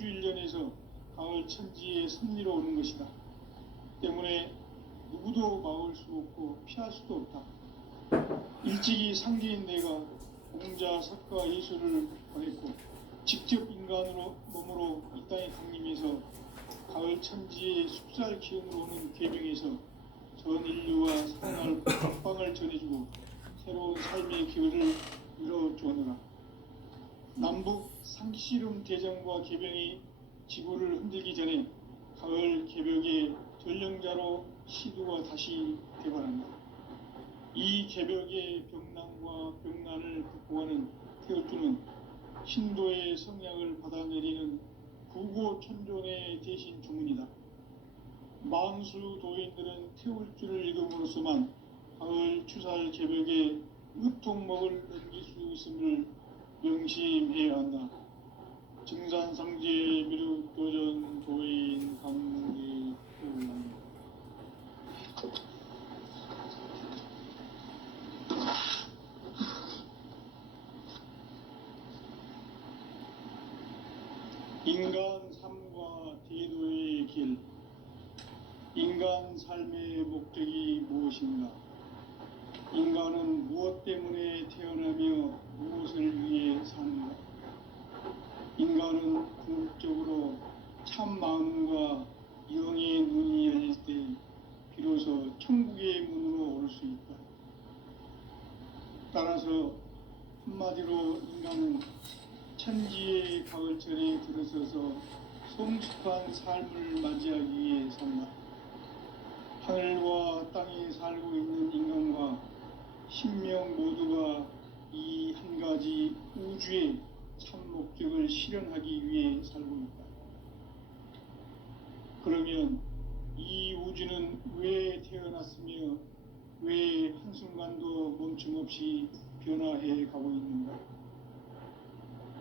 우주 일련에서 가을 천지의 섭리로 오는 것이다. 때문에 누구도 막을 수 없고 피할 수도 없다. 일찍이 상계인 내가 공자, 석가, 예수를 보냈고 직접 인간으로 몸으로 이 땅에 강림해서 가을 천지의 숲살 기운으로 오는 계명에서 전 인류와 살아날 각방을 전해주고 새로운 삶의 기회를 이뤄주었노라. 남북 상씨름 대전과 계병이 지구를 흔들기 전에 가을 개벽의 전령자로 시두가 다시 개발한다. 이 개벽의 병난과 병난을 극복하는 태어주는 신도의 성약을 받아내리는 구고천존의 대신 주문이다. 만수 도인들은 태울주를 읽음으로써만 가을 추살 개벽의 으통목을 넘길 수 있음을 명심해야 한다. 증산상제 미륵도전 도인 강대우. 인간 삶과 제도의 길. 인간 삶의 목적이 무엇인가? 인간은 무엇 때문에 태어나며 무엇을 위해 사는가? 인간은 궁극적으로 참 마음과 영의 눈이 열릴 때 비로소 천국의 문으로 올 수 있다. 따라서 한마디로 인간은 천지의 가을철에 들어서서 성숙한 삶을 맞이하기 위해 산다. 하늘과 땅에 살고 있는 인간과 신명 모두가 이 한 가지 우주의 참 목적을 실현하기 위해 살고 있다. 그러면 이 우주는 왜 태어났으며 왜 한순간도 멈춤 없이 변화해 가고 있는가?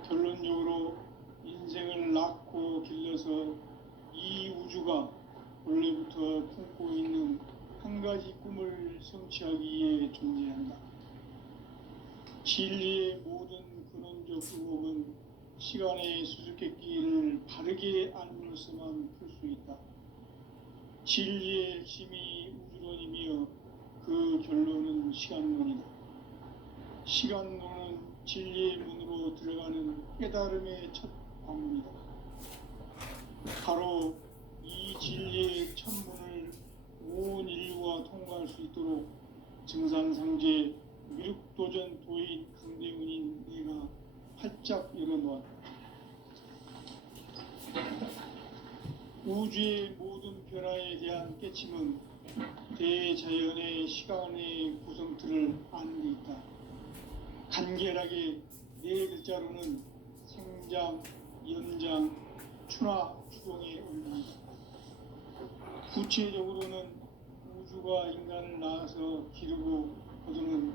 결론적으로 인생을 낳고 길러서 이 우주가 원래부터 품고 있는 한 가지 꿈을 성취하기 위해 존재한다. 진리의 모든 근원적 의혹은 시간의 수수께끼를 바르게 알므로서만 풀 수 있다. 진리의 핵심이 우주론이며 그 결론은 시간론이다. 시간론은 진리의 문으로 들어가는 깨달음의 첫 방문이다. 바로 이 진리의 천문을 온 인류가 통과할 수 있도록 증산상제 미륵도전 도인 강대훈인 내가 활짝 열어놓았다. 우주의 모든 변화에 대한 깨침은 대자연의 시간의 구성틀을 아는 데 있다. 간결하게 네 글자로는 생장, 연장, 추나, 추동의 원리이다. 구체적으로는 우주가 인간을 낳아서 기르고 거두는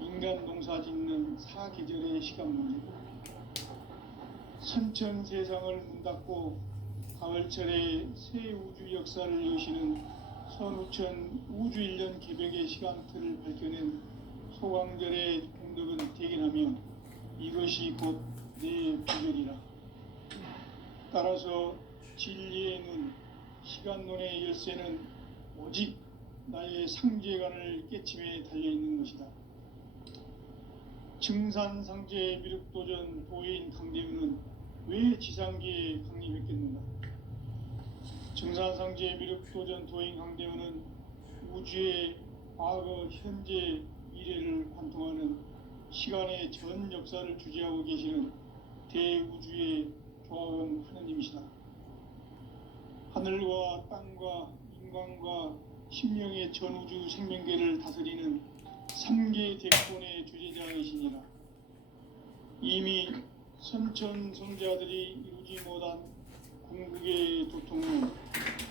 인간 농사 짓는 사계절의 시간 문제다. 선천 세상을 문 닫고 가을철에 새 우주 역사를 여시는 선우천 우주 일년 개벽의 시간틀을 밝혀낸 소강절의 공덕은 대견하며 이것이 곧 내 비결이라. 따라서 진리의 눈, 시간론의 열쇠는 오직 나의 상제관을 깨침에 달려있는 것이다. 증산상제 미륵도전 도인 강대훈은 왜 지상계에 강림했겠는가? 증산상제 미륵도전 도인 강대훈은 우주의 과거, 현재, 미래를 관통하는 시간의 전 역사를 주재하고 계시는 대우주의 조화원 하느님이시다. 하늘과 땅과 인간과 신명의 전우주 생명계를 다스리는 3계 대권의 주제자이시니라. 이미 선천성자들이 이루지 못한 궁극의 도통은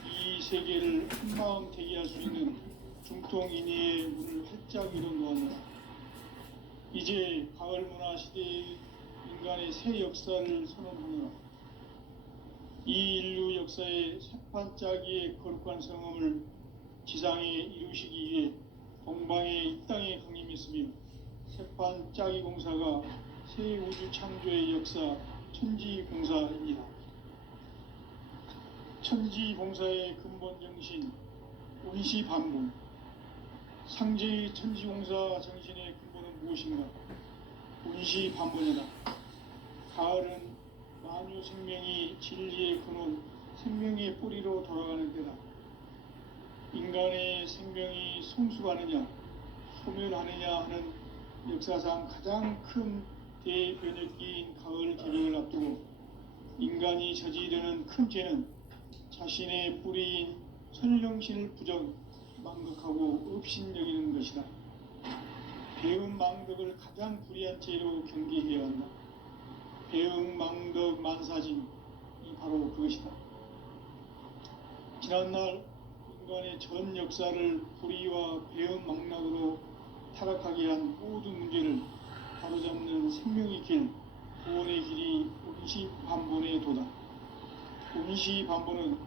이 세계를 한마음 대기할 수 있는 중통인의의 문을 활짝 열어놓았노라. 이제 가을 문화 시대의 인간의 새 역사를 선언하노라. 이 인류 역사의 새판짜기의 거룩한 성험을 지상에 이루시기 위해 동방에 이 땅에 강림했으며 새판짜기 공사가 새 우주 창조의 역사 천지공사입니다. 천지봉사의 근본 정신, 운시반본. 상제의 천지봉사 정신의 근본은 무엇인가? 운시반본이다. 가을은 만유 생명이 진리의 근원, 생명의 뿌리로 돌아가는 때다. 인간의 생명이 성숙하느냐, 소멸하느냐 하는 역사상 가장 큰 대변혁기인 가을 개벽을 앞두고 인간이 저지르는 큰 죄는 자신의 뿌리인 천령신을 망각하고 업신여기는 것이다. 배은망덕을 가장 불의한 죄로 경계해야 한다. 배은망덕 만사진이 바로 그것이다. 지난날 인간의 전 역사를 불의와 배은망락으로 타락하게 한 모든 문제를 바로잡는 생명의 길, 구원의 길이 운시반본의 도다. 운시반본은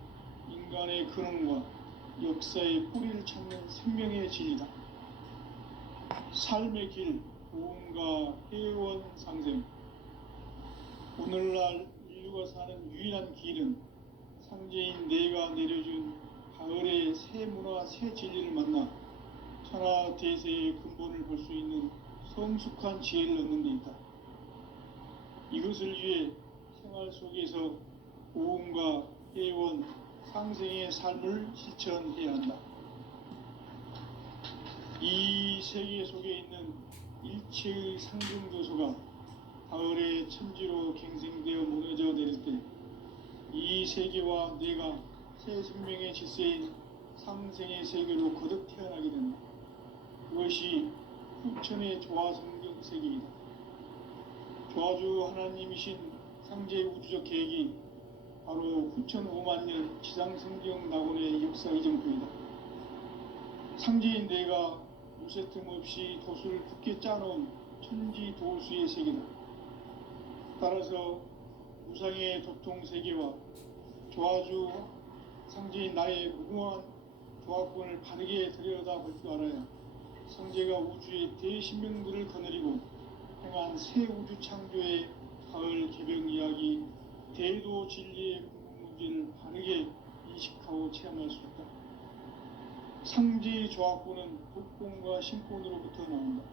인간의 근원과 역사의 뿌리를 찾는 생명의 진리다. 삶의 길, 고음과 회원 상생. 오늘날 인류가 사는 유일한 길은 상제인 내가 내려준 가을의 새 문화, 새 진리를 만나 천하 대세의 근본을 볼 수 있는 성숙한 지혜를 얻는 데 있다. 이것을 위해 생활 속에서 고음과 회원, 상생의 삶을 실천해야 한다. 이 세계 속에 있는 일체의 상징조소가 가을의 천지로 갱생되어 무너져 내릴 때 이 세계와 내가 새 생명의 질서인 상생의 세계로 거듭 태어나게 된다. 그것이 후천의 조화성경 세계이다. 조화주 하나님이신 상제 우주적 계획이 바로 9,500,000년 지상성경 낙원의 역사 이정표이다. 상제인 내가 요새 틈없이 도수를 굳게 짜놓은 천지도수의 세계다. 따라서 우상의 도통세계와 조화주 상제인 나의 무궁한 조화권을 바르게 들여다볼 줄 알아야 상제가 우주의 대신명들을 거느리고 행한 새 우주 창조의 가을 개벽 이야기, 대도 진리의 궁극 문제를 바르게 인식하고 체험할 수 있다. 상제의 조화권은 복권과 신권으로부터 나온다.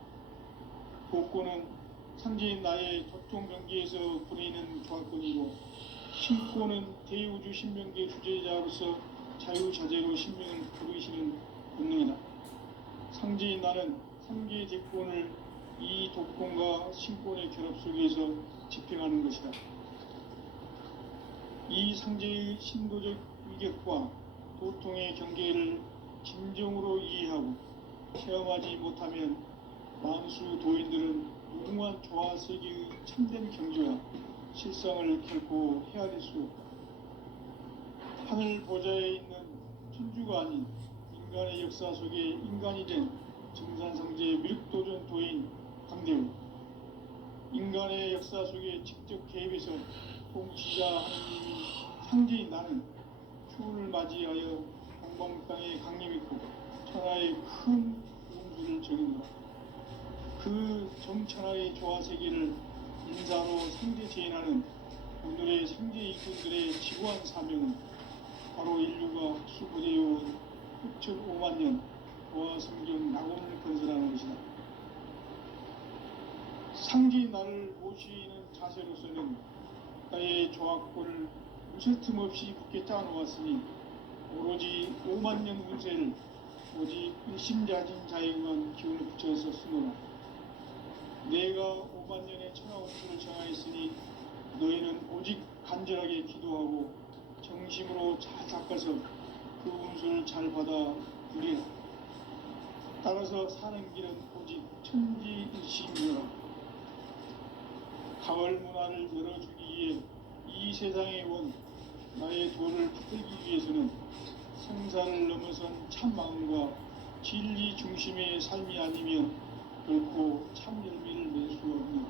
복권은 상제인 나의 도통병기에서 부리는 조화권이고, 신권은 대우주 신명계 주제자로서 자유자재로 신명을 부르시는 본능이다. 상제인 나는 상계 대권을 이 도권과 신권의 결합 속에서 집행하는 것이다. 이 상제의 신도적 위격과 도통의 경계를 진정으로 이해하고 체험하지 못하면 만수 도인들은 무궁한 조화세계의 참된 경지와 실상을 결코 헤아릴 수 없다. 하늘 보좌에 있는 천주가 아닌 인간의 역사 속에 인간이 된 정산상제의 밀도전 도인 강대우, 인간의 역사 속에 직접 개입해서 통치자 하느님이 상제인 나는 추운을 맞이하여 동방 땅에 강림했고 천하의 큰 운수를 정했노라. 그 정천하의 조화세계를 인사로 상제 재현하는 오늘의 상제 일꾼들의 지구한 사명은 바로 인류가 수고되어온 6,500,000년 조화성경 낙원을 건설하는 것이다. 상제인 나를 모시는 자세로서는 나의 조화권을 무쇠 틈 없이 굳게 짜놓았으니 오로지 50,000년 운세를 오직 일심자진 자에게만 기운을 붙여서 쓰노라. 내가 50,000년의 천하 운수를 정하였으니 너희는 오직 간절하게 기도하고 정심으로 잘 닦아서 그 운수를 잘 받아 누리라. 따라서 사는 길은 오직 천지일심이라. 가을 문화를 열어주기 위해 이 세상에 온 나의 도를 붙들기 위해서는 생사를 넘어선 참마음과 진리 중심의 삶이 아니면 결코 참 열매를 낼 수 없는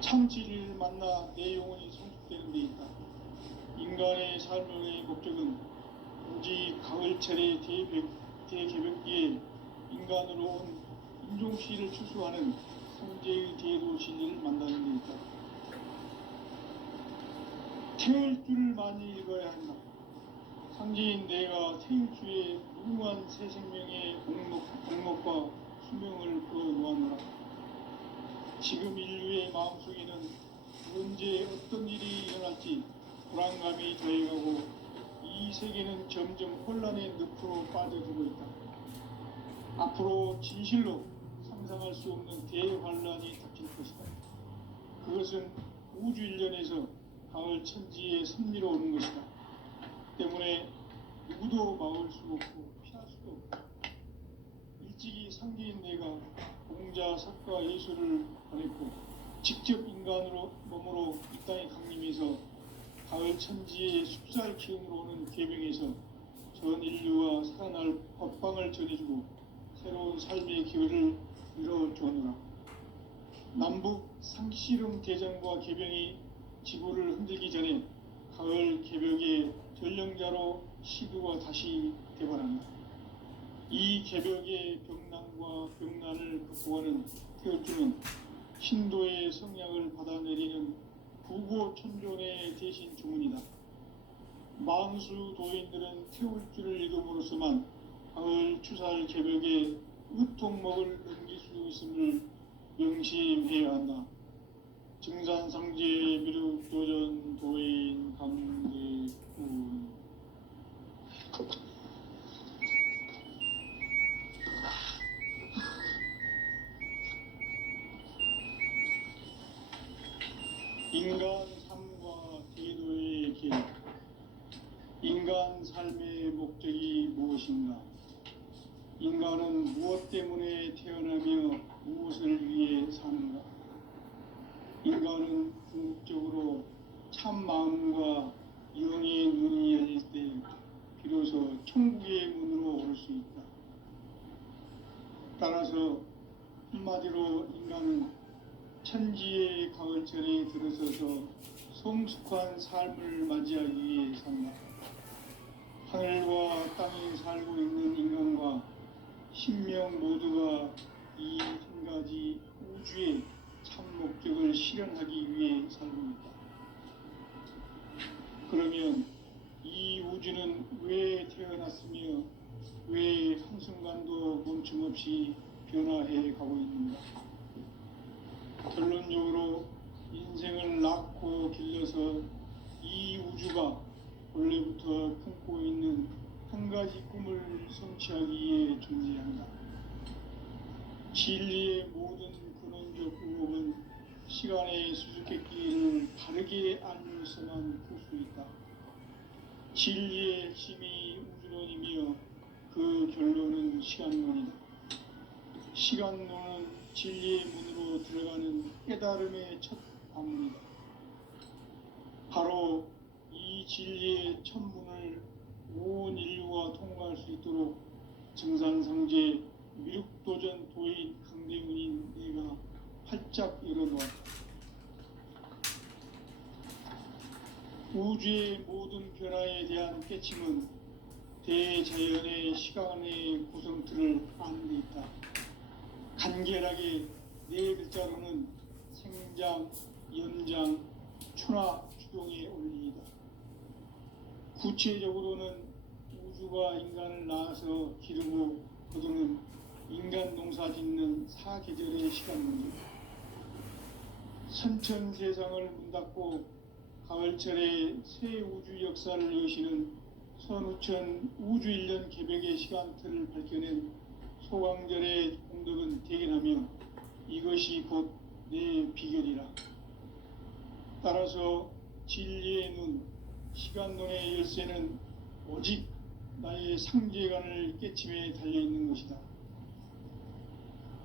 참 진리를 만나 내 영혼이 성숙되는 데 있다. 인간의 삶의 목적은 오직 가을철의 대개벽기에 인간으로 온 인종시를 추수하는 성제의 대도 진리를 만나는 데 있다. 태을 줄을 많이 읽어야 한다. 상제인 내가 태을 주에 무궁한 새 생명의 목록과 수명을 그어놓았노라. 지금 인류의 마음속에는 언제 어떤 일이 일어날지 불안감이 더해가고 이 세계는 점점 혼란의 늪으로 빠져들고 있다. 앞으로 진실로 상상할 수 없는 대환란이 닥칠 것이다. 그것은 우주 일련에서 가을 천지의 섭리로 오는 것이다. 때문에 누구도 막을 수 없고 피할 수도 없다. 일찍이 상제인 내가 공자, 석가, 예수를 보냈고 직접 인간으로 몸으로 이 땅에 강림해서 가을 천지의 숲살 기운으로 오는 계명에서 전 인류와 살아날 법방을 전해주고 새로운 삶의 기회를 이뤄주었노라. 남북 상씨름 대전과 개병이 지구를 흔들기 전에 가을 개벽의 전령자로 시두가 다시 되발한다. 이 개벽의 병난과 병난을 극복하는 태을주는 신도의 성량을 받아내리는 부고천존의 대신 주문이다. 만수 도인들은 태울주를 읽음으로써만 가을 추살 개벽의 으통목을 넘길 수 있음을 명심해야 한다. 증산상제 미륵도전 도인 강대군. 인간 삶과 대도의 길. 인간 삶의 목적이 무엇인가? 인간은 무엇 때문에 태어나며 무엇을 위해 사는가? 인간은 궁극적으로 참 마음과 영의 눈이 열릴 때 비로소 천국의 문으로 올 수 있다. 따라서 한마디로 인간은 천지의 가을철에 들어서서 성숙한 삶을 맞이하기 위해 산다. 하늘과 땅에 살고 있는 인간과 신명 모두가 이 한 가지 우주의 참 목적을 실현하기 위해 살고 있다. 그러면 이 우주는 왜 태어났으며 왜 한순간도 멈춤없이 변화해 가고 있는가? 결론적으로 인생을 낳고 길러서 이 우주가 원래부터 품고 있는 한 가지 꿈을 성취하기 위해 존재한다. 진리의 모든 근원적 의혹은 시간의 수수께끼를 바르게 알면서만 풀 수 있다. 진리의 핵심이 우주론이며 그 결론은 시간론이다. 시간론은 진리의 문으로 들어가는 깨달음의 첫 관문이다. 바로 이 진리의 첫 문을 온 인류가 통과할 수 있도록 증산상제 미륵도전 도인 강대문인 내가 활짝 열어놓았다. 우주의 모든 변화에 대한 깨침은 대자연의 시간의 구성틀을 아는 데 있다. 간결하게 네 글자로는 생장, 연장, 추나 추동의 원리이다. 구체적으로는 우주가 인간을 낳아서 기르고 거두는 인간 농사 짓는 사계절의 시간 문제. 선천 세상을 문 닫고 가을철에 새 우주 역사를 여시는 선우천 우주 1년 개벽의 시간틀을 밝혀낸 소강절의 공덕은 대견하며 이것이 곧 내 비결이라. 따라서 진리의 눈, 시간론의 열쇠는 오직 나의 상제관을 깨침에 달려있는 것이다.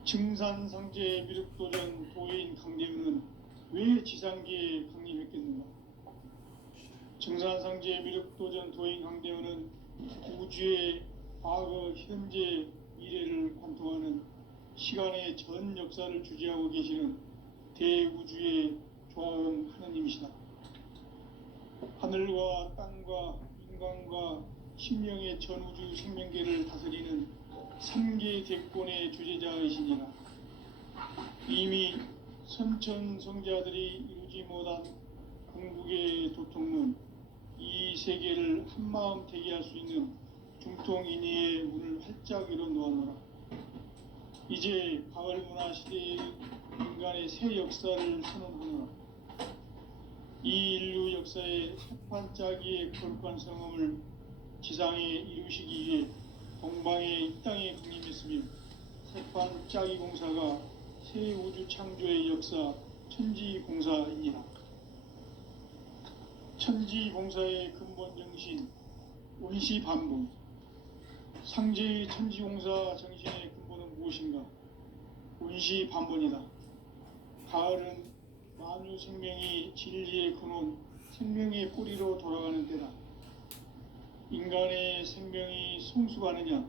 증산상제 미륵도전 도인 강대문은 왜 지상계에 강림했겠는가? 증산상제 미륵도전 도인 강대문은 우주의 과거, 현재, 미래를 관통하는 시간의 전 역사를 주재하고 계시는 대우주의 조화원 하느님이시다. 하늘과 땅과 인간과 신명의 전우주 생명계를 다스리는 3계 대권의 주재자이시니라. 이미 선천성자들이 이루지 못한 궁극의 도통문 세계를 한마음 되게 할 수 있는 중통인의의 문을 활짝 열어 놓아노라. 이제 가을 문화 시대의 인간의 새 역사를 선언하노라. 이 인류 역사의 sep판짜기의 거룩한 성음을 지상에 이루시기 위해 동방에 이 땅에 강림했으며 sep판짜기 공사가 새 우주 창조의 역사 천지공사이니라. 천지공사의 근본 정신 원시반복. 상제의 천지공사 정신의 근본은 무엇인가? 원시반복이다. 가을은 만유 생명이 진리의 근원, 생명의 뿌리로 돌아가는 때다. 인간의 생명이 성숙하느냐,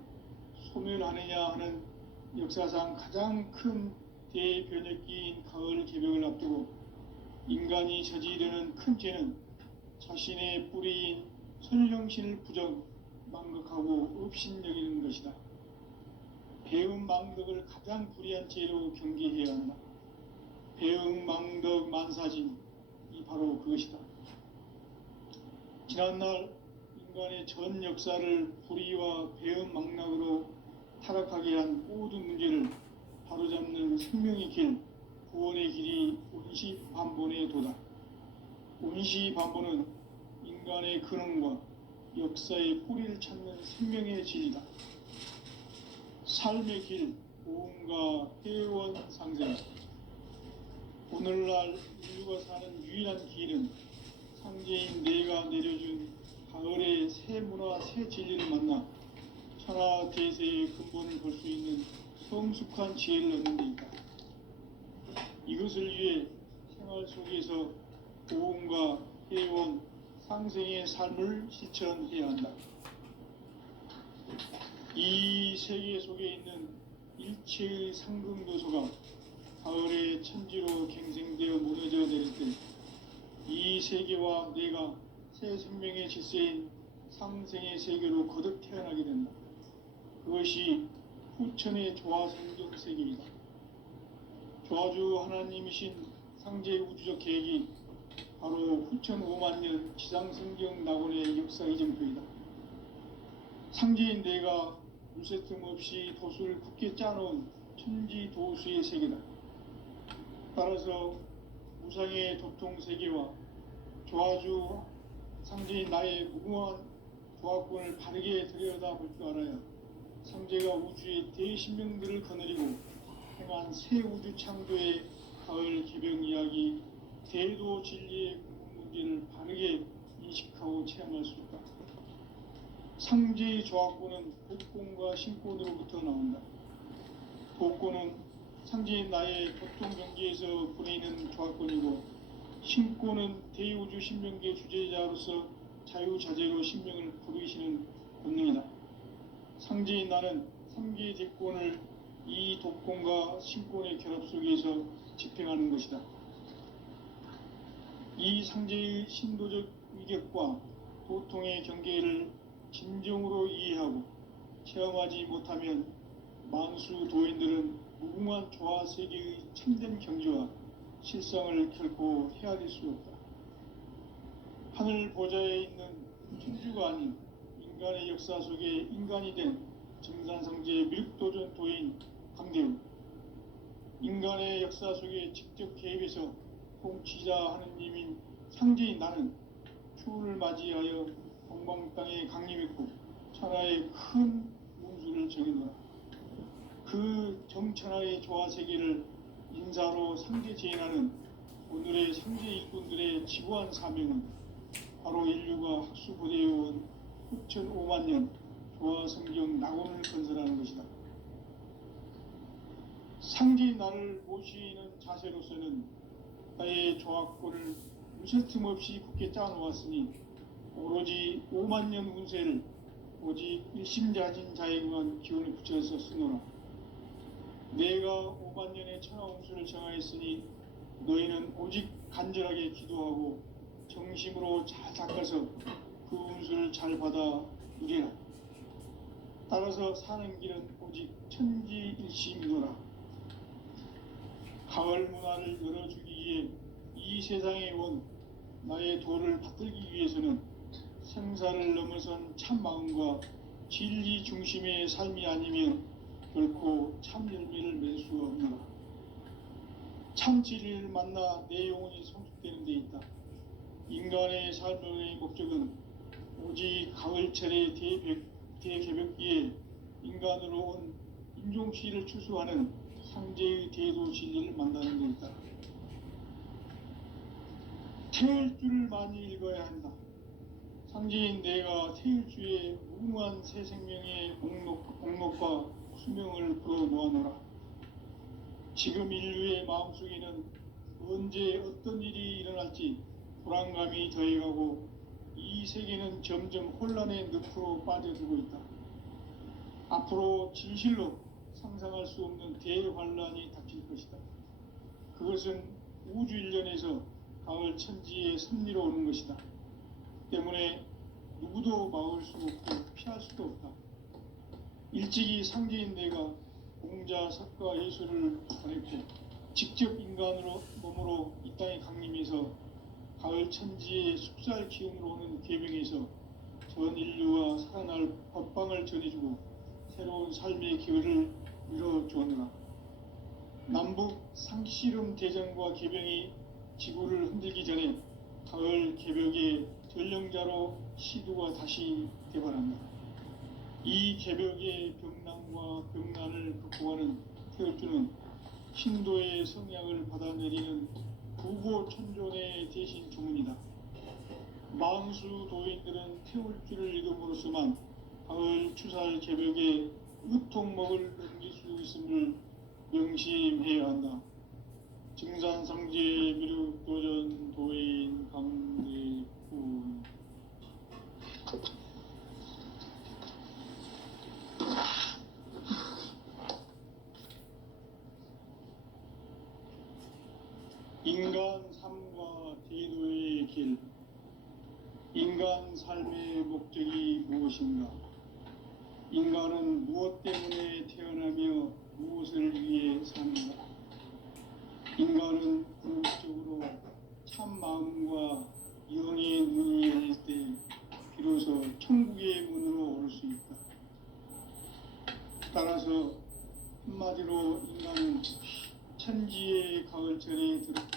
소멸하느냐 하는 역사상 가장 큰 대변혁기인 가을 개벽을 앞두고 인간이 저지르는 큰 죄는 자신의 뿌리인 선령신을 망각하고 업신여기는 것이다. 배은망덕을 가장 불의한 죄로 경계해야 한다. 배은망덕 만사진이 바로 그것이다. 지난날 인간의 전 역사를 불의와 배은망락으로 타락하게 한 모든 문제를 바로잡는 생명의 길, 구원의 길이 원시반본의 도다. 원시반본은 인간의 근원과 역사의 뿌리를 찾는 생명의 진리다. 삶의 길, 보험과 회원 상생. 오늘날 인류가 사는 유일한 길은 상제인 내가 내려준 가을의 새 문화, 새 진리를 만나 천하 대세의 근본을 볼 수 있는 성숙한 지혜를 얻는 데 있다. 이것을 위해 생활 속에서 보험과 회원, 상생의 삶을 실천해야 한다. 이 세계 속에 있는 일체의 상금 요소가 가을의 천지로 갱생되어 무너져 내릴 때 이 세계와 내가 새 생명의 질서인 상생의 세계로 거듭 태어나게 된다. 그것이 후천의 조화성경 세계이다. 조화주 하나님이신 상제의 우주적 계획이 바로 후천 5만 년 지상성경 낙원의 역사 이정표이다. 상제인 내가 물새틈 없이 도수를 굳게 짜놓은 천지도수의 세계다. 따라서 무상의 도통 세계와 조화주 상제인 나의 무궁한 조화권을 바르게 들여다볼 줄 알아야 상제가 우주의 대신명들을 거느리고 행한 새 우주 창조의 가을 개벽 이야기, 대도 진리의 궁극 문제를 바르게 인식하고 체험할 수 있다. 상제의 조화권은 복권과 신권으로부터 나온다. 복권은 상제인 나의 보통 경계에서 보내는 조화권이고, 신권은 대우주 신명계 주제자로서 자유자재로 신명을 부르시는 본능이다. 상제인 나는 3개의 대권을 이 독권과 신권의 결합 속에서 집행하는 것이다. 이 상제의 신도적 위격과 도통의 경계를 진정으로 이해하고 체험하지 못하면 만수 도인들은 무궁한 조화 세계의 참된 경지와 실상을 결코 헤아릴 수 없다. 하늘 보좌에 있는 천주가 아닌 인간의 역사 속에 인간이 된 증산성제의 밀도전 도인 강대우, 인간의 역사 속에 직접 개입해서 통치자 하느님인 상제인 나는 추운을 맞이하여 동방 땅에 강림했고 천하의 큰 운수를 정해놓아 그 정천하의 조화 세계를 인사로 상제 제인하는 오늘의 상제 일꾼들의 지구한 사명은 바로 인류가 학수고대해온 후천 5만 년 조화 성경 낙원을 건설하는 것이다. 상제인 나를 모시는 자세로서는 나의 조화권을 무쇠틈 없이 굳게 짜놓았으니 오로지 5만 년 운세를 오직 일심자진 자에게만 기운을 붙여서 쓰노라. 내가 5만 년의 천하 운수를 정하였으니 너희는 오직 간절하게 기도하고 정심으로 잘 닦아서 그 운수를 잘 받아 누리라. 따라서 사는 길은 오직 천지일심이노라. 가을 문화를 열어주기 위해 이 세상에 온 나의 도를 받들기 위해서는 생사를 넘어선 참 마음과 진리 중심의 삶이 아니면 결코 참 열매를 맺을 수 없노라. 참 진리를 만나 내 영혼이 성숙되는 데 있다. 인간의 삶의 목적은 오직 가을철의 대개벽기에 인간으로 온 인종시를 추수하는 상제의 대도 진리를 만나는 데 있다. 태을 줄을 많이 읽어야 한다. 상제인 내가 태일주의 무궁한 새 생명의 목록과 수명을 풀어 놓아노라. 지금 인류의 마음속에는 언제 어떤 일이 일어날지 불안감이 더해가고 이 세계는 점점 혼란의 늪으로 빠져들고 있다. 앞으로 진실로 상상할 수 없는 대환란이 닥칠 것이다. 그것은 우주 일련에서 가을 천지의 섭리로 오는 것이다. 때문에 누구도 막을 수 없고 피할 수도 없다. 일찍이 상제인 내가 공자, 석가, 예수를 보냈고 직접 인간으로 몸으로 이 땅에 강림해서 가을 천지의 숲살 기운으로 오는 계명에서 전 인류와 살아날 법방을 전해주고 새로운 삶의 기회를 이뤄주었노라. 남북 상씨름 대전과 개병이 지구를 흔들기 전에 가을 개벽의 전령자로 시두가 다시 개발한다. 이 개벽의 병난과 병난을 극복하는 태울주는 신도의 성향을 받아내리는 부고천존의 대신 주문이다. 망수 도인들은 태울주를 읽음으로써만 가을 추살 개벽의 으통목을 넘길 수 있음을 명심해야 한다. 증산상제 미륵도전 도인 강대군. 인간 삶과 대도의 길. 인간 삶의 목적이 무엇인가? 인간은 무엇 때문에 태어나며 무엇을 위해 사는가? 인간은 궁극적으로 참 마음과 영의 문이 열릴 때 비로소 천국의 문으로 오를 수 있다. 따라서 한마디로 인간은 천지의 가을철에 들어서서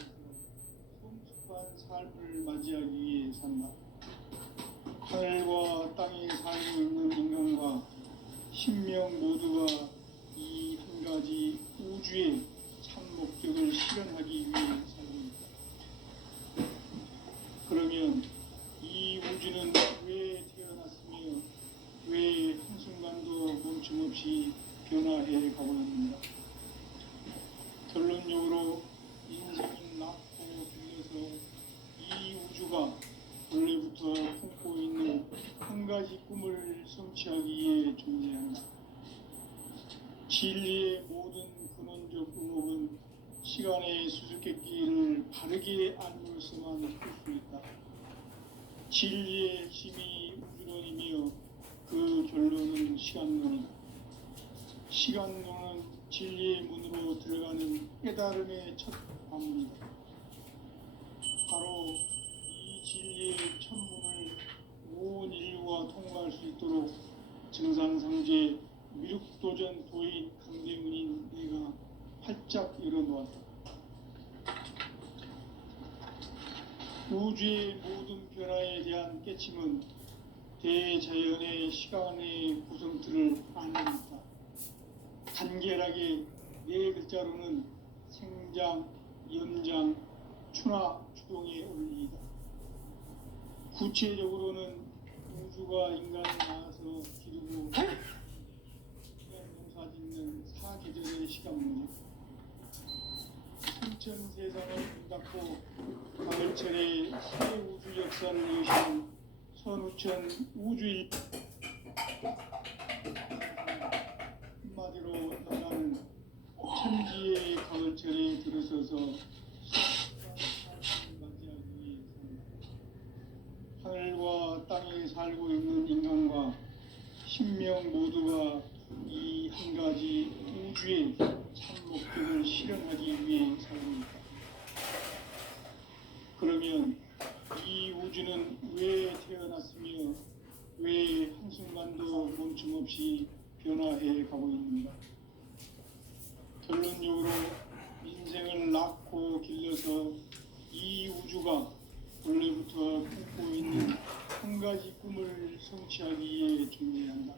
성숙한 삶을 맞이하기 위해 산다. 하늘과 땅에 살고 있는 인간과 신명 모두가 이 한 가지 우주의 참 목적을 실현하기 위해 살고 있다. 그러면 이 우주는 왜 태어났으며 왜 한순간도 멈춤없이 변화해 가고 있는가? 결론적으로 인생은 낳고 빌려서 이 우주가 원래부터 품고 있는 한 가지 꿈을 성취하기 위해 존재한다. 진리의 모든 근원적 의목은 시간의 수수께끼를 바르게 알므로서만 풀 수 있다. 진리의 핵심이 우주론이며 그 결론은 시간론이다. 시간론은 진리의 문으로 들어가는 깨달음의 첫 관문이다. 바로 이 진리의 천문을 온 인류가 통과할 수 있도록 증상상제 미륵도전 도인 강대문인 내가 활짝 열어놓았다. 우주의 모든 변화에 대한 깨침은 대자연의 시간의 구성틀을 안는다. 간결하게 네 글자로는 생장, 연장, 추나, 추동의 원리이다. 구체적으로는 우주가 인간을 낳아서 기르고 농사 짓는 사계절의 시간 문제, 순천 세상을 문 닫고 가을철의 새 우주 역사를 여시는 선우천 우주일 한마디로 나라는 천지의 가을철에 들어서서 삶을 맞이하기 위해서 하늘과 땅에 살고 있는 인간과 신명 모두가 이 한 가지 우주의 참 목적을 실현하기 위해 살고 있다. 그러면 이 우주는 왜 태어났으며 왜 한순간도 멈춤없이 변화해 가고 있는가? 결론적으로 인생을 낳고 길러서 이 우주가 원래부터 꿈꾸고 있는 한 가지 꿈을 성취하기 위해 존재한다.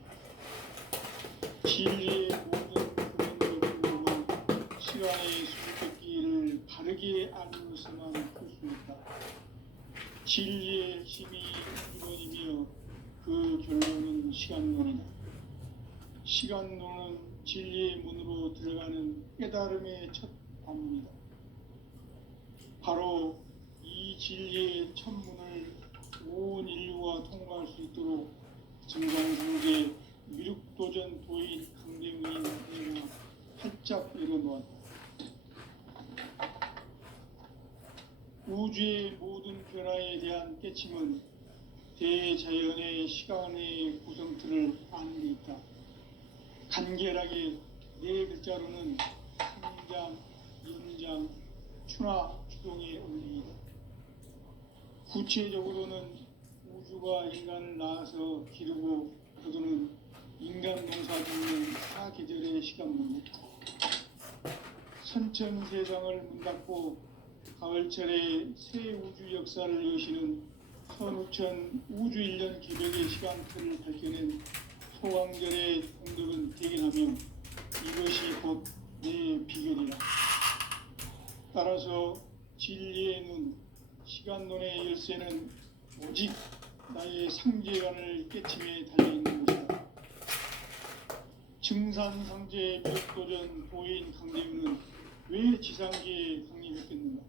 진리의 모든 근원적인 법은 시간의 수수께끼를 바르게 알고서만 풀 수 있다. 진리의 핵심이 이론이며 그 결론은 시간론이다. 시간론은 진리의 문으로 들어가는 깨달음의 첫 관문이다. 바로 이 진리의 첫 문을 온 인류가 통과할 수 있도록 정상승제 미륵도전 도인 강대무인 내가 활짝 열어놓았다. 우주의 모든 변화에 대한 깨침은 대자연의 시간의 구성틀을 아는 데 있다. 간결하게 네 글자로는 성장, 연장, 추나 추동의 원리이다. 구체적으로는 우주가 인간을 낳아서 기르고 거두는 인간 농사 짓는 사계절의 시간문이다. 선천세상을 문 닫고 가을철에 새 우주 역사를 여시는 선우천 우주 1년 개벽의 시간틀을 밝혀낸 소강절의 공덕은 대견하며 이것이 곧 내 비결이라. 따라서 진리의 눈, 시간론의 열쇠는 오직 나의 상제관을 깨침에 달려있는 것이다. 증산상제 미륵도전 도인 강대우는 왜 지상계에 강림했겠는가?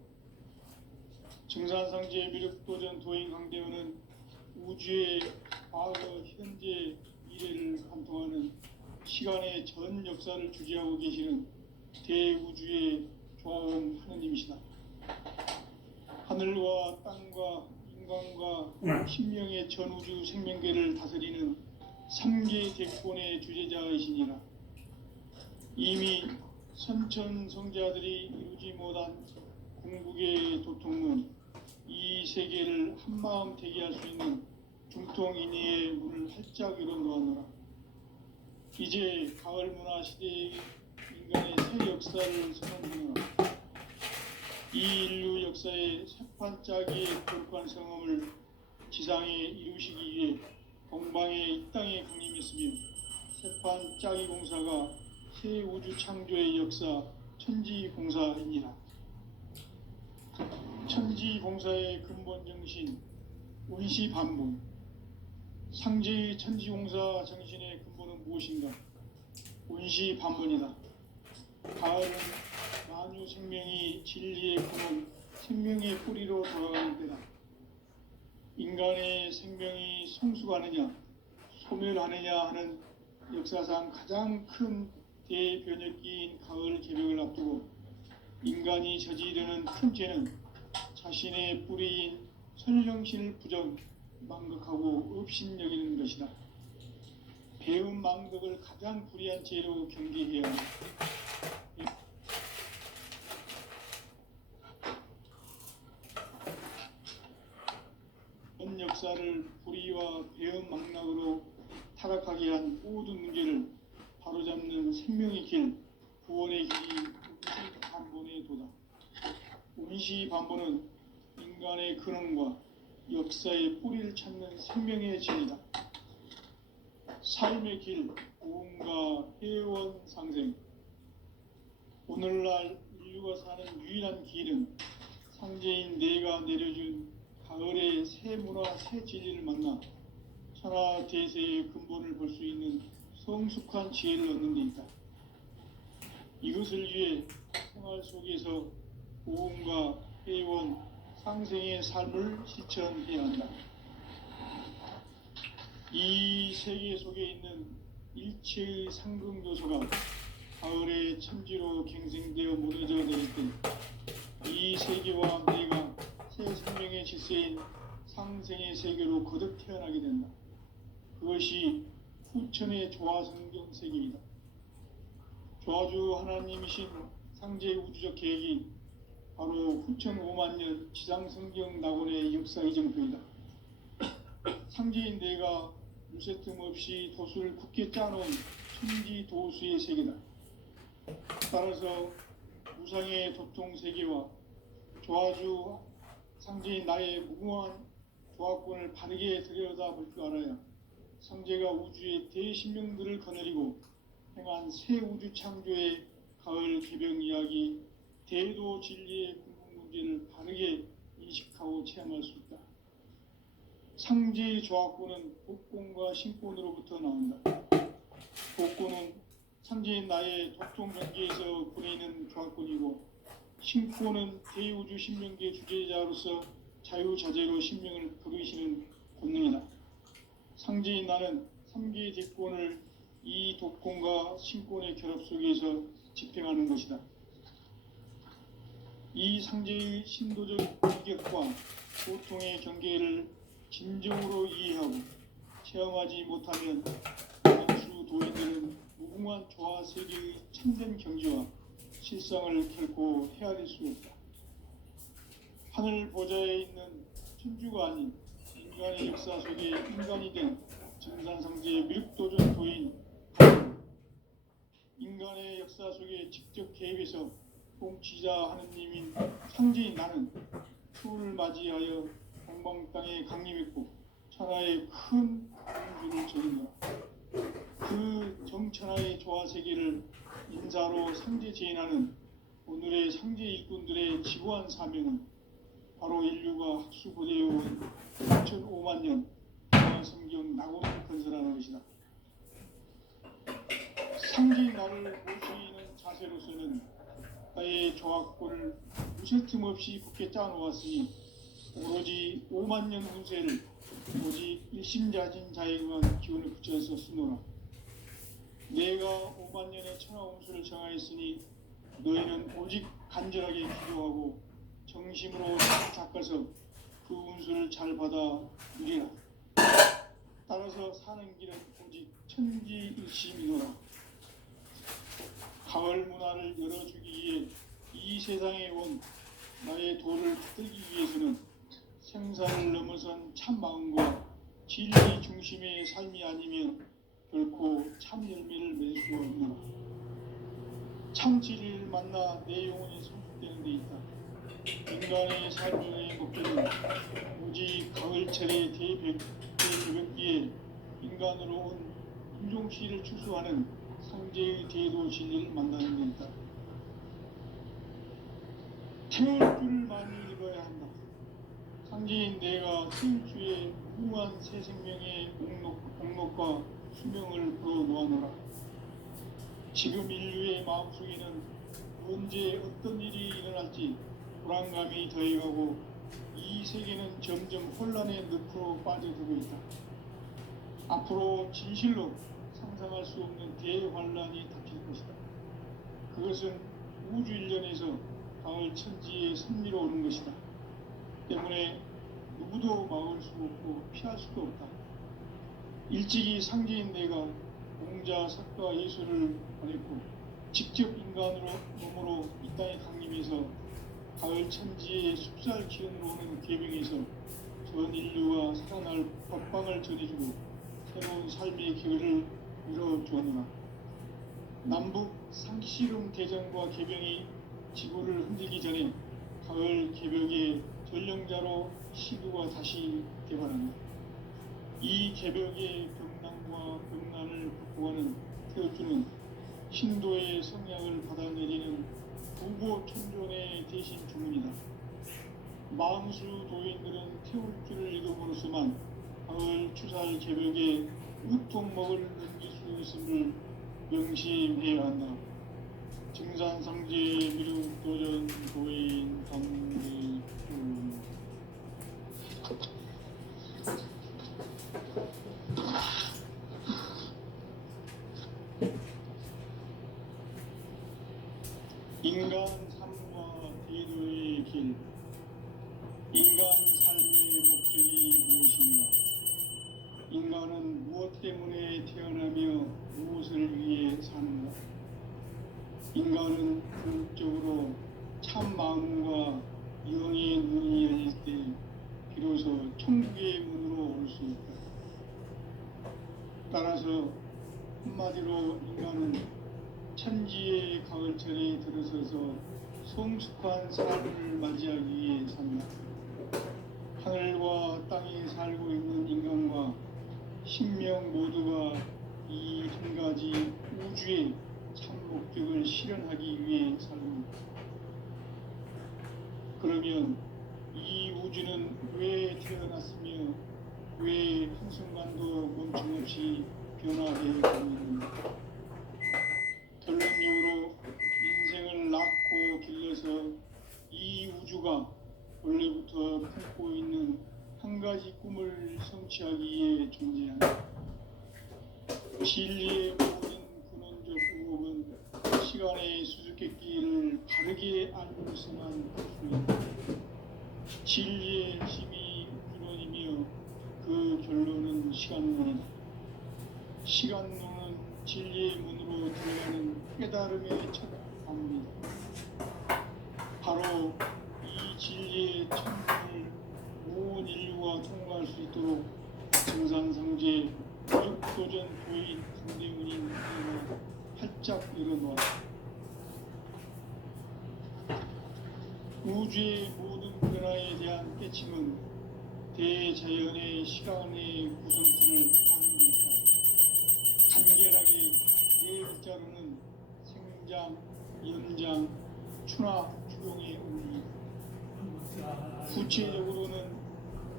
증산상제 미륵도전 도인 강대우는 우주의 과거, 현재, 미래를 관통하는 시간의 전 역사를 주재하고 계시는 대우주의 조화원 하느님이시다. 하늘과 땅과 인간과 신명의 전우주 생명계를 다스리는 3계 대권의 주재자이시니라. 이미 선천성자들이 이루지 못한 궁극의 도통은 이 세계를 한마음 되게 할 수 있는 중통인의의 문을 활짝 열어놓았노라. 이제 가을 문화 시대의 인간의 새 역사를 선언하노라. 이 인류 역사의 새판짜기의 거룩한 성험을 지상에 이루시기 위해 동방의 이 땅에 강림했으며 새판짜기 공사가 새 우주 창조의 역사 천지공사이니라. 천지공사의 근본 정신 운시반분. 상제의 천지공사 정신의 근본은 무엇인가? 운시반분이다. 가을은 만유 생명이 진리의 근원, 생명의 뿌리로 돌아가는 때다. 인간의 생명이 성숙하느냐, 소멸하느냐 하는 역사상 가장 큰 대변혁기인 가을 개벽을 앞두고 인간이 저지르는 큰 죄는 자신의 뿌리인 선령신을 부정, 망극하고 업신여기는 것이다. 배운 망덕을 가장 불의한 죄로 경계해야 한다. 전 역사를 불의와 배은 망락으로 타락하게 한 모든 문제를 바로잡는 생명의 길, 구원의 길이 운시반본의 도다. 운시반본은 인간의 근원과 역사의 뿌리를 찾는 생명의 진이다. 삶의 길, 고음과 회원 상생. 오늘날 인류가 사는 유일한 길은 상제인 내가 내려준 가을의 새 문화, 새 진리를 만나 천하 대세의 근본을 볼 수 있는 성숙한 지혜를 얻는 데 있다. 이것을 위해 생활 속에서 고음과 회원, 상생의 삶을 실천해야 한다. 이 세계 속에 있는 일체의 상극 요소가 가을의 천지로 갱생되어 무너져 내릴 때 이 세계와 내가 새 생명의 질서인 상생의 세계로 거듭 태어나게 된다. 그것이 후천의 조화성경 세계이다. 조화주 하나님이신 상제의 우주적 계획이 바로 후천 5만 년 지상성경 낙원의 역사 이정표이다. 상제인 내가 무쇠틈 없이 도수를 굳게 짜놓은 천지 도수의 세계다. 따라서 무상의 도통 세계와 조화주 상제인 나의 무궁한 조합권을 바르게 들여다볼 줄 알아야 상제가 우주의 대신명들을 거느리고 행한 새 우주 창조의 가을 개병 이야기, 대도 진리의 궁극 문제를 바르게 인식하고 체험할 수 있다. 상제의 조합권은 복권과 신권으로부터 나온다. 복권은 상제인 나의 독종 경계에서 보내는 조합권이고, 신권은 대우주 신명계 주제자로서 자유자재로 신명을 부르시는 권능이다. 상제인 나는 3개의 대권을 이 독권과 신권의 결합 속에서 집행하는 것이다. 이 상제의 신도적 인격과 고통의 경계를 진정으로 이해하고 체험하지 못하면 원수 도인들은 무궁한 조화 세계의 참된 경지와 실상을 결코 헤아릴 수 없다. 하늘 보좌에 있는 천주가 아닌 인간의 역사 속에 인간이 된 정산상제의 밀도전 도인, 인간의 역사 속에 직접 개입해서 통치자 하느님인 상제인 나는 추후를 맞이하여 동방 땅에 강림했고 천하의 큰 공주를 저린다. 그 정천하의 조화 세계를 인자로 상제 제인하는 오늘의 상제 일꾼들의 지구한 사명은 바로 인류가 학수고대해온 2005만 년 동화 성경 낙원을 건설하는 것이다. 상제인 나를 모시는 자세로서는 나의 조합권을 무쇠틈 없이 굳게 짜놓았으니 오로지 5만 년 운세를 오직 일심자진 자에게만 기운을 붙여서 쓰노라. 내가 5만 년의 천하 운수를 정하였으니 너희는 오직 간절하게 기도하고 정심으로 닦아서 그 운수를 잘 받아 누리라. 따라서 사는 길은 오직 천지일심이노라. 가을 문화를 열어주기 위해 이 세상에 온 나의 도를 받들기 위해서는 생사를 넘어선 참 마음과 진리 중심의 삶이 아니면 결코 참 열매를 맺을 수 없노라. 참 진리를 만나 내 영혼이 성숙되는 데 있다. 인간의 삶의 목적은 오직 가을철의 대벽기에 인간으로 온 인종시를 추수하는 상제의 대도 진리를 만나는 데 있다. 태울 줄을 많이 읽어야 한다. 상제인 내가 태울 주의 무궁한 새 생명의 공록과 수명을 불어놓아노라. 지금 인류의 마음속에는 언제 어떤 일이 일어날지 불안감이 더해가고 이 세계는 점점 혼란의 늪으로 빠져들고 있다. 앞으로 진실로 상상할 수 없는 대환란이 닥칠 것이다. 그것은 우주 일련에서 가을 천지의 섭리로 오는 것이다. 때문에 누구도 막을 수 없고 피할 수도 없다. 일찍이 상제인 내가 공자, 석가, 예수를 보냈고 직접 인간으로 몸으로 이 땅에 강림해서 가을 천지의 숲살 기운으로 오는 계명에서 전 인류가 살아날 법방을 전해주고 새로운 삶의 기회를 이뤄주었노라. 남북 상씨름 대전과 개병이 지구를 흔들기 전에 가을 개벽의 전령자로 시구가 다시 개발한다. 이 개벽의 병난과 병난을 극복하는 태어주는 신도의 성향을 받아내리는 부고 천존의 대신 주문이다. 마음수 도인들은 태울 줄을 읽음으로써만 가을 추살 개벽에 우통먹을 넘길 수 있음을 명심해야 한다. 증산상제 미륵도전 도인 당대주 인간 삶과 대도의 길. 인간 삶의 목적이 무엇인가? 인간은 무엇 때문에 태어나며 무엇을 위해 사는가? 인간은 궁극적으로 참 마음과 영의 눈이 열릴 때 비로소 천국의 문으로 올 수 있다. 따라서 한마디로 인간은 천지의 가을철에 들어서서 성숙한 삶을 맞이하기 위해 산다. 하늘과 땅에 살고 있는 인간과 신명 모두가 이 한 가지 우주의 참 목적을 실현하기 위해 살고 있다. 그러면 이 우주는 왜 태어났으며 왜 한순간도 멈춤없이 변화해 가고 있는가? 결론적으로 인생을 낳고 길러서 이 우주가 원래부터 품고 있는 한 가지 꿈을 성취하기 위해 존재한다. 진리의 모든 근원적 의혹은 시간의 수수께끼를 바르게 알고서만 볼 수 있다. 진리의 힘이 근원이며 그 결론은 시간론이다. 시간론은 진리의 문으로 들어가는 깨달음의 첫 방문이다. 바로 이 진리의 천문을 온 인류가 통과할 수 있도록 증산성제 육도전 도인 강대문인 내가 활짝 열어놓았다. 우주의 모든 변화에 대한 깨침은 대자연의 시간의 구성틀을 아는 데 있다. 간결하게 네 글자로는 생장, 연장, 추나 추동의 의미이다. 구체적으로는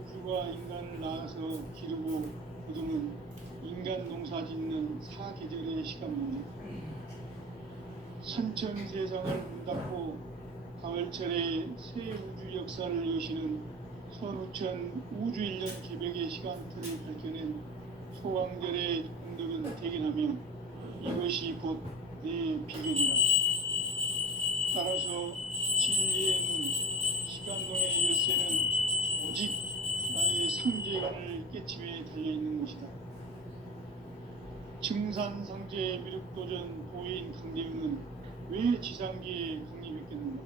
우주가 인간을 낳아서 기르고 거두는 인간 농사 짓는 사계절의 시간문이다. 선천 세상을 문 닫고 가을철에 새 우주 역사를 여시는 선우천 우주일년 개벽의 시간틀을 밝혀낸 소강절의 공덕은 대견하며 이것이 곧 내 비결이다. 따라서 진리의 문, 시간론의 열쇠는 오직 나의 상제관을 깨침에 달려있는 것이다. 증산상제 미륵도전 도인 강대윤은 왜 지상기에 강림했겠는가?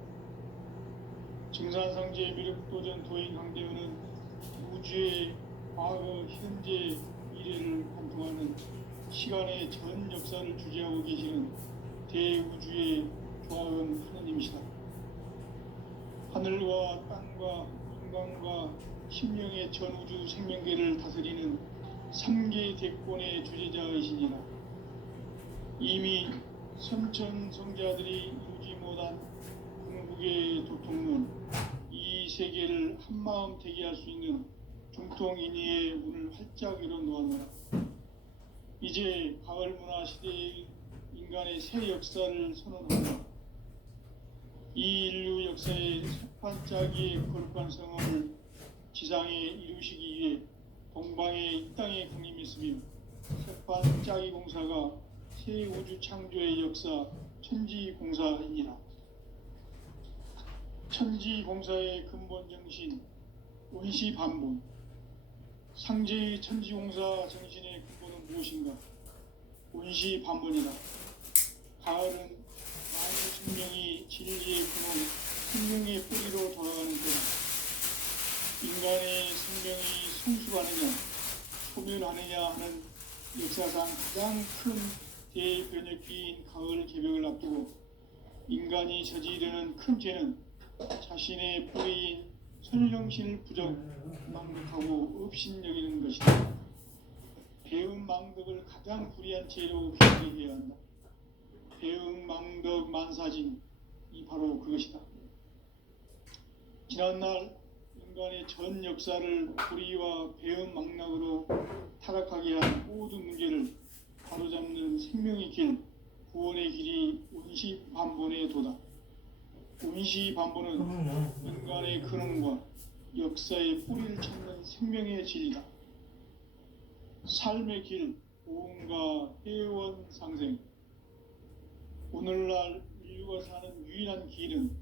증산상제 미륵도전 도인 강대윤은 우주의 과거, 현재, 미래를 관통하는 시간의 전 역사를 주재하고 계시는 대우주의 조화원 하느님이시다. 하늘과 땅과 인간과 심령의 전우주 생명계를 다스리는 3개 대권의 주제자이시니라. 이미 선천성자들이 이루지 못한 궁극의 도통론, 이 세계를 한마음 되게 할 수 있는 중통인의의 문을 활짝 열어놓았노라. 이제 가을 문화 시대의 인간의 새 역사를 선언한다. 이 인류 역사의 반짝이의 거룩한 성험을 지상에 이루시기 위해 동방의 이 땅에 강림했으며 반짝이 공사가 새 우주 창조의 역사 천지공사이니라. 천지공사의 근본 정신 원시반본, 상제의 천지공사 정신의 근본은 무엇인가? 원시반본이다. 가을은 만유 생명이 진리의 근원, 생명의 뿌리로 돌아가는 때다. 인간의 생명이 성숙하느냐, 소멸하느냐 하는 역사상 가장 큰 대변혁기인 가을 개벽을 앞두고 인간이 저지르는 큰 죄는 자신의 뿌리인 선령신을 부정망덕하고 업신여기는 것이다. 배은망덕을 가장 불의한 죄로 기억해야 한다. 배은망덕 만사진이 바로 그것이다. 지난날 인간의 전 역사를 불의와 배은망락으로 타락하게 한 모든 문제를 바로잡는 생명의 길, 구원의 길이 원시반본의 도다. 원시반본은 인간의 근원과 역사의 뿌리를 찾는 생명의 진리다. 삶의 길, 보험과 회원 상생. 오늘날 인류가 사는 유일한 길은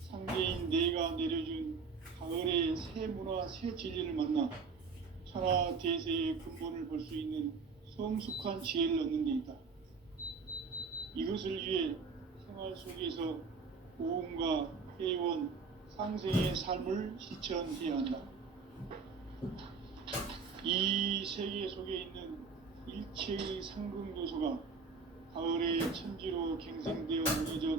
상대인 내가 내려준 가을의 새 문화, 새 진리를 만나 천하 대세의 근본을 볼 수 있는 성숙한 지혜를 얻는 데 있다. 이것을 위해 생활 속에서 보험과 회원, 상생의 삶을 실천해야 한다. 이 세계 속에 있는 일체의 상승 요소가 가을의 천지로 갱생되어 무너져